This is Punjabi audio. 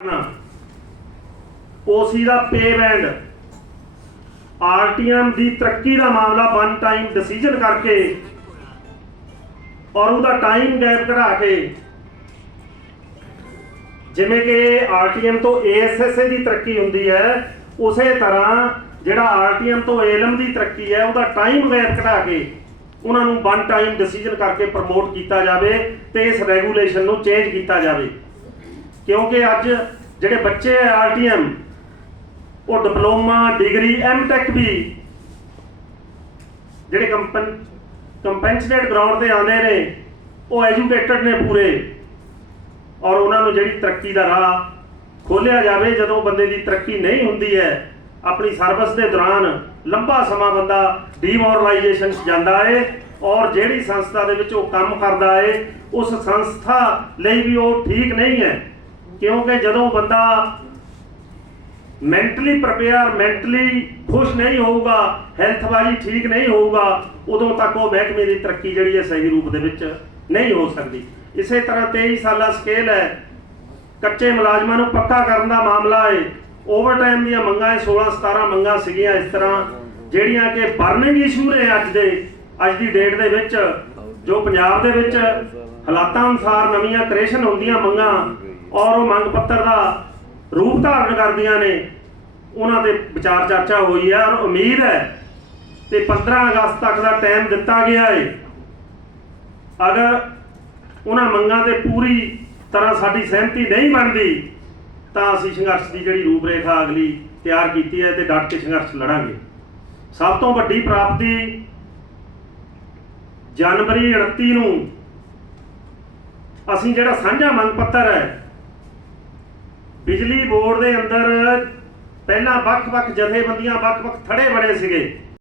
ਕਰਨਾ। ਓਸੀ ਦਾ ਪੇ ਬੈਂਡ ਆਰਟੀਐਮ ਦੀ ਤਰੱਕੀ ਦਾ ਮਾਮਲਾ ਵਨ ਟਾਈਮ ਡਿਸੀਜਨ ਕਰਕੇ ਔਰ ਉਹਦਾ ਟਾਈਮ ਗੈਪ ਕਢਾ ਕੇ। ਜਿਵੇਂ ਕਿ ਆਰਟੀਐਮ ਤੋਂ ਏਐਸਐਸਏ ਦੀ ਤਰੱਕੀ ਹੁੰਦੀ ਹੈ, ਉਸੇ ਤਰ੍ਹਾਂ ਜਿਹੜਾ ਆਰਟੀਐਮ ਤੋਂ ਏਐਲਐਮ ਦੀ ਤਰੱਕੀ ਹੈ, ਉਹਦਾ ਟਾਈਮ ਗੈਪ ਕਢਾ ਕੇ ਉਹਨਾਂ ਨੂੰ ਵਨ ਟਾਈਮ ਡਿਸੀਜਨ ਕਰਕੇ ਪ੍ਰਮੋਟ ਕੀਤਾ ਜਾਵੇ ਤੇ ਇਸ ਰੈਗੂਲੇਸ਼ਨ ਨੂੰ ਚੇਂਜ ਕੀਤਾ ਜਾਵੇ। ਕਿਉਂਕਿ ਅੱਜ ਜਿਹੜੇ ਬੱਚੇ ਹੈ ਆਰਟੀਐਮ, ਉਹ ਡਿਪਲੋਮਾ, ਡਿਗਰੀ ਐਮਟੈਕ ਵੀ ਜਿਹੜੇ ਕੰਪਨ ਕੰਪੈਂਸੇਟਡ ਗਰਾਊਂਡ ਤੇ ਆਉਂਦੇ ਨੇ, ਉਹ ਐਜੂਕੇਟਡ ਨੇ ਪੂਰੇ। ਔਰ ਉਹਨਾਂ ਨੂੰ ਜਿਹੜੀ ਤਰੱਕੀ ਦਾ ਰਾਹ ਖੋਲਿਆ ਜਾਵੇ, ਜਦੋਂ ਬੰਦੇ ਦੀ ਤਰੱਕੀ ਨਹੀਂ ਹੁੰਦੀ ਹੈ, ਆਪਣੀ ਸਰਵਿਸ ਦੇ ਦੌਰਾਨ ਲੰਬਾ ਸਮਾਂ ਬੰਦਾ ਡੀਮੋਰਲਾਈਜੇਸ਼ਨ 'ਚ ਜਾਂਦਾ ਏ, ਔਰ ਜਿਹੜੀ ਸੰਸਥਾ ਦੇ ਵਿੱਚ ਉਹ ਕੰਮ ਕਰਦਾ ਏ, ਉਸ ਸੰਸਥਾ ਲਈ ਵੀ ਉਹ ਠੀਕ ਨਹੀਂ ਹੈ। ਕਿਉਂਕਿ ਜਦੋਂ ਬੰਦਾ ਮੈਂਟਲੀ ਪ੍ਰਪੇਅਰ ਮੈਂਟਲੀ ਖੁਸ਼ ਨਹੀਂ ਹੋਊਗਾ ਹੈਲਥ ਵਾਲੀ ਠੀਕ ਨਹੀਂ ਹੋਊਗਾ, ਉਦੋਂ ਤੱਕ ਉਹ ਮਹਿਕਮੇ ਦੀ ਤਰੱਕੀ ਜਿਹੜੀ ਹੈ ਸਹੀ ਰੂਪ ਦੇ ਵਿੱਚ ਨਹੀਂ ਹੋ ਸਕਦੀ। ਇਸੇ ਤਰ੍ਹਾਂ 23 ਸਾਲਾ ਸਕੇਲ ਹੈ। ਕੱਚੇ ਮੁਲਾਜ਼ਮਾਂ ਨੂੰ ਪੱਕਾ ਕਰਨ ਦਾ ਮਾਮਲਾ ਹੈ। ਓਵਰਟਾਈਮ ਦੀਆਂ ਮੰਗਾਂ ਹੈ 16 17 ਮੰਗਾਂ ਸੀਗੀਆਂ ਇਸ ਤਰ੍ਹਾਂ, ਜਿਹੜੀਆਂ ਕਿ ਬਰਨਿੰਗ ਇਸ਼ੂ ਨੇ ਅੱਜ ਦੇ, ਅੱਜ ਦੀ ਡੇਟ ਦੇ ਵਿੱਚ, ਜੋ ਪੰਜਾਬ ਦੇ ਵਿੱਚ ਹਾਲਾਤਾਂ ਅਨੁਸਾਰ ਨਵੀਆਂ ਕ੍ਰੀਏਸ਼ਨ ਹੁੰਦੀਆਂ ਮੰਗਾਂ ਔਰ ਉਹ ਮੰਗ ਪੱਤਰ ਦਾ ਰੂਪ ਧਾਰਨ ਕਰਦੀਆਂ ਨੇ। ਉਹਨਾਂ ਤੇ ਵਿਚਾਰ ਚਰਚਾ ਹੋਈ ਹੈ ਔਰ ਉਮੀਦ ਹੈ ਤੇ 15 ਅਗਸਤ ਤੱਕ ਦਾ ਟਾਈਮ ਦਿੱਤਾ ਗਿਆ ਹੈ ਅਗਰ ਉਹਨਾਂ ਮੰਗਾਂ ਤੇ ਪੂਰੀ ਤਰ੍ਹਾਂ ਸਾਡੀ ਸਹਿਮਤੀ ਨਹੀਂ ਬਣਦੀ, ਤਾਂ ਅਸੀਂ ਸੰਘਰਸ਼ ਦੀ ਜਿਹੜੀ ਰੂਪਰੇਖਾ ਅਗਲੀ ਤਿਆਰ ਕੀਤੀ ਹੈ ਤੇ ਡਟ ਕੇ ਸੰਘਰਸ਼ ਲੜਾਂਗੇ। ਸਭ ਤੋਂ ਵੱਡੀ ਪ੍ਰਾਪਤੀ ਜਨਵਰੀ 29 ਨੂੰ ਅਸੀਂ ਜਿਹੜਾ ਸਾਂਝਾ ਮੰਗ ਪੱਤਰ ਹੈ ਬਿਜਲੀ ਬੋਰਡ ਦੇ ਅੰਦਰ ਪਹਿਲਾਂ ਵੱਖ-ਵੱਖ ਜਥੇਬੰਦੀਆਂ ਵੱਖ-ਵੱਖ ਥੜੇ ਬਣੇ ਸੀਗੇ।